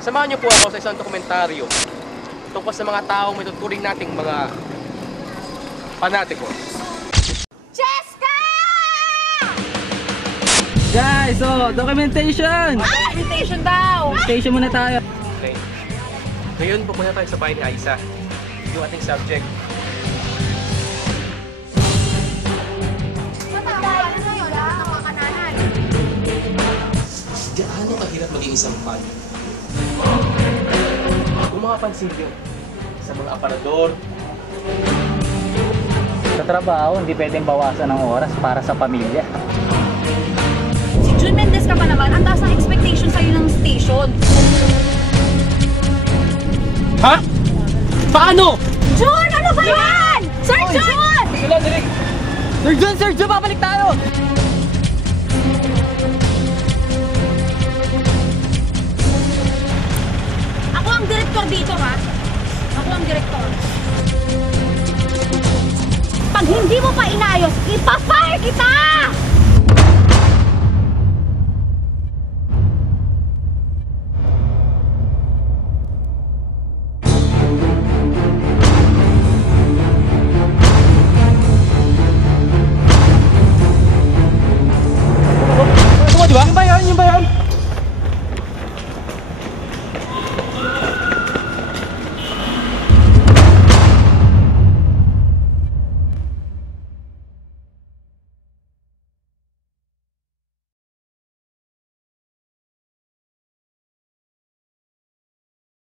Samahan niyo po ako sa isang dokumentaryo tungkol sa mga taong may tuturing nating mga panatiko. Cheska! Guys, so documentation! Documentation daw! Station muna tayo. Okay. Ngayon pupunta tayo sa bahay ni Aiza, yung ating subject. Matandaan na yun, ng mga kananan. Gaano kahirap maging isang fan? Kung makapansin nyo, sa mga aparador, Sa trabaho, hindi pwedeng bawasan ng oras para sa pamilya. Si Jun Mendez ka pa naman, ang taas ng expectation sa'yo ng station. ha? Paano? Jun, ano ba yan? Sir Jun! Sila direct! Sir John, babalik tayo! Ako ang direktor dito, ha? Ako ang direktor. Pag hindi mo pa inayos, ipa-fire kita!